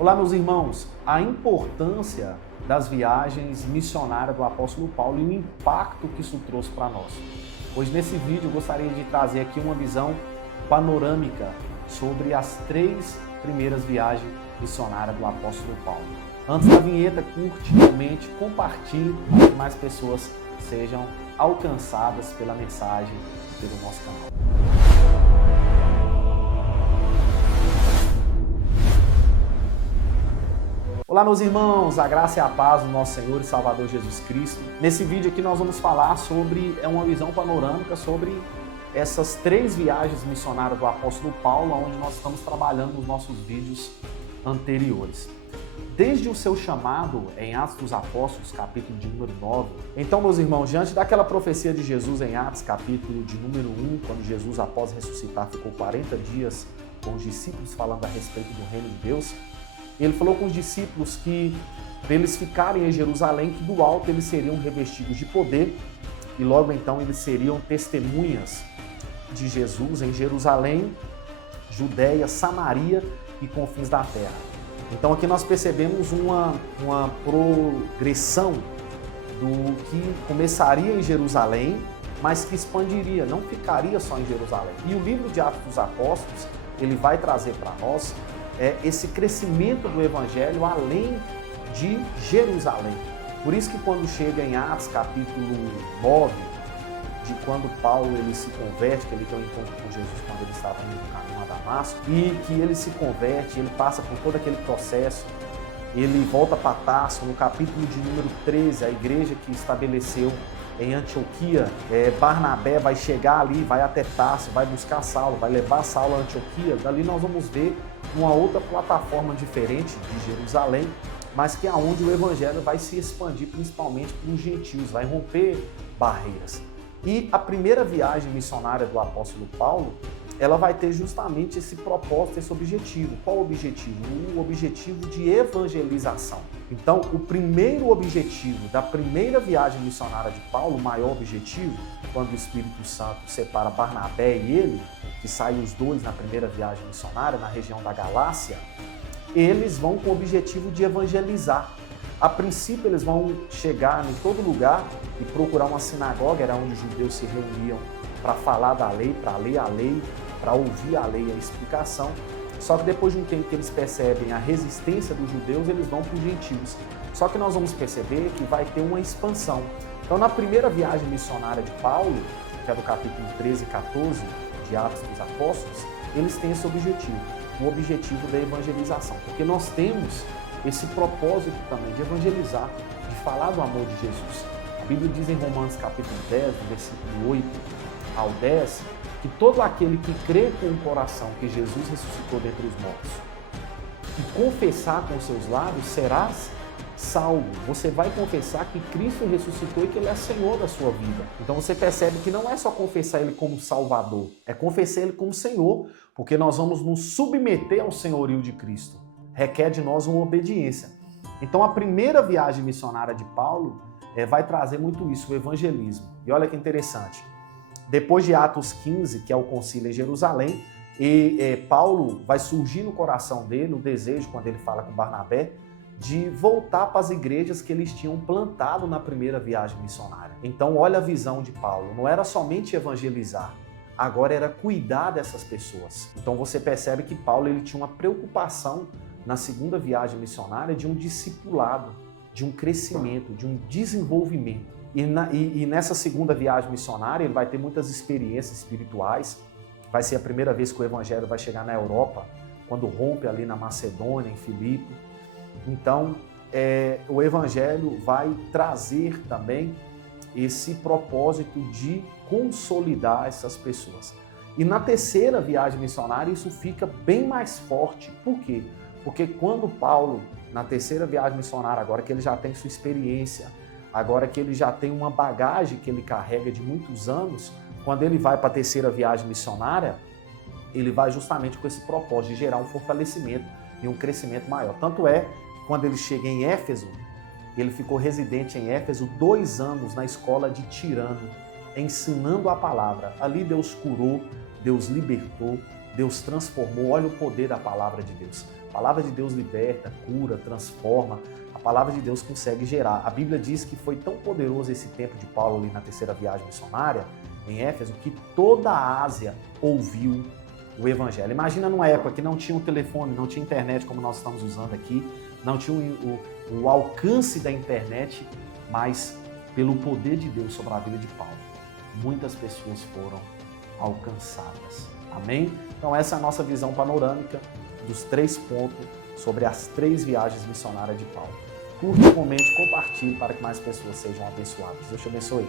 Olá, meus irmãos. A importância das viagens missionárias do apóstolo Paulo e o impacto que isso trouxe para nós. Hoje, nesse vídeo, eu gostaria de trazer aqui uma visão panorâmica sobre as 3 primeiras viagens missionárias do apóstolo Paulo. Antes da vinheta, curte, comente, compartilhe para que mais pessoas sejam alcançadas pela mensagem e pelo nosso canal. Olá, meus irmãos, a graça e a paz do nosso Senhor e Salvador Jesus Cristo. Nesse vídeo aqui nós vamos falar sobre uma visão panorâmica sobre essas 3 viagens missionárias do apóstolo Paulo, onde nós estamos trabalhando nos nossos vídeos anteriores. Desde o seu chamado em Atos dos Apóstolos, capítulo de número 9. Então, meus irmãos, diante daquela profecia de Jesus em Atos, capítulo de número 1, quando Jesus, após ressuscitar, ficou 40 dias com os discípulos falando a respeito do reino de Deus, ele falou com os discípulos que, para eles ficarem em Jerusalém, que do alto eles seriam revestidos de poder e logo então eles seriam testemunhas de Jesus em Jerusalém, Judéia, Samaria e confins da terra. Então aqui nós percebemos uma progressão do que começaria em Jerusalém, mas que expandiria, não ficaria só em Jerusalém. E o livro de Atos dos Apóstolos, ele vai trazer para nós esse crescimento do Evangelho além de Jerusalém. Por isso que quando chega em Atos capítulo 9, de quando Paulo ele se converte, que ele tem um encontro com Jesus quando ele estava indo no caminho a Damasco, e que ele se converte, ele passa por todo aquele processo, ele volta para Tarso, no capítulo de número 13, a igreja que estabeleceu em Antioquia, Barnabé vai chegar ali, vai até Tarso, vai buscar Saulo, vai levar Saulo a Antioquia. Dali nós vamos ver uma outra plataforma diferente de Jerusalém, mas que é onde o evangelho vai se expandir principalmente para os gentios, vai romper barreiras. E a primeira viagem missionária do apóstolo Paulo, ela vai ter justamente esse propósito, esse objetivo. Qual o objetivo? O objetivo de evangelização. Então, o primeiro objetivo da primeira viagem missionária de Paulo, o maior objetivo, quando o Espírito Santo separa Barnabé e ele, que saem os dois na primeira viagem missionária, na região da Galácia, eles vão com o objetivo de evangelizar. A princípio, eles vão chegar em todo lugar e procurar uma sinagoga, era onde os judeus se reuniam para falar da lei, para ler a lei, para ouvir a lei e a explicação. Só que depois de um tempo que eles percebem a resistência dos judeus, eles vão para os gentios. Só que nós vamos perceber que vai ter uma expansão. Então, na primeira viagem missionária de Paulo, que é do capítulo 13 e 14 de Atos dos Apóstolos, eles têm esse objetivo, o objetivo da evangelização. Porque nós temos esse propósito também de evangelizar, de falar do amor de Jesus. A Bíblia diz em Romanos capítulo 10, do versículo 8 ao 10, que todo aquele que crê com o coração que Jesus ressuscitou dentre os mortos e confessar com seus lábios, serás salvo. Você vai confessar que Cristo ressuscitou e que Ele é Senhor da sua vida. Então você percebe que não é só confessar Ele como Salvador, é confessar Ele como Senhor, porque nós vamos nos submeter ao senhorio de Cristo. Requer de nós uma obediência. Então a primeira viagem missionária de Paulo vai trazer muito isso, o evangelismo. E olha que interessante. Depois de Atos 15, que é o concílio em Jerusalém, Paulo vai surgir no coração dele o desejo, quando ele fala com Barnabé, de voltar para as igrejas que eles tinham plantado na primeira viagem missionária. Então olha a visão de Paulo, não era somente evangelizar, agora era cuidar dessas pessoas. Então você percebe que Paulo ele tinha uma preocupação na segunda viagem missionária de um discipulado, de um crescimento, de um desenvolvimento. E nessa segunda viagem missionária ele vai ter muitas experiências espirituais. Vai ser a primeira vez que o evangelho vai chegar na Europa, quando rompe ali na Macedônia, em Filipe. Então, o evangelho vai trazer também esse propósito de consolidar essas pessoas. E na terceira viagem missionária isso fica bem mais forte. Por quê? Porque quando Paulo, na terceira viagem missionária, agora que ele já tem sua experiência, agora que ele já tem uma bagagem que ele carrega de muitos anos, quando ele vai para a terceira viagem missionária, ele vai justamente com esse propósito de gerar um fortalecimento e um crescimento maior. Tanto é que quando ele chega em Éfeso, ele ficou residente em Éfeso 2 anos na escola de Tirano, ensinando a palavra. Ali Deus curou, Deus libertou, Deus transformou. Olha o poder da palavra de Deus. A palavra de Deus liberta, cura, transforma. A palavra de Deus consegue gerar. A Bíblia diz que foi tão poderoso esse tempo de Paulo ali na terceira viagem missionária, em Éfeso, que toda a Ásia ouviu o Evangelho. Imagina numa época que não tinha um telefone, não tinha internet como nós estamos usando aqui, não tinha o alcance da internet, mas pelo poder de Deus sobre a vida de Paulo, muitas pessoas foram alcançadas. Amém? Então essa é a nossa visão panorâmica dos 3 pontos sobre as 3 viagens missionárias de Paulo. Curta, comente, compartilhe para que mais pessoas sejam abençoadas. Deus te abençoe.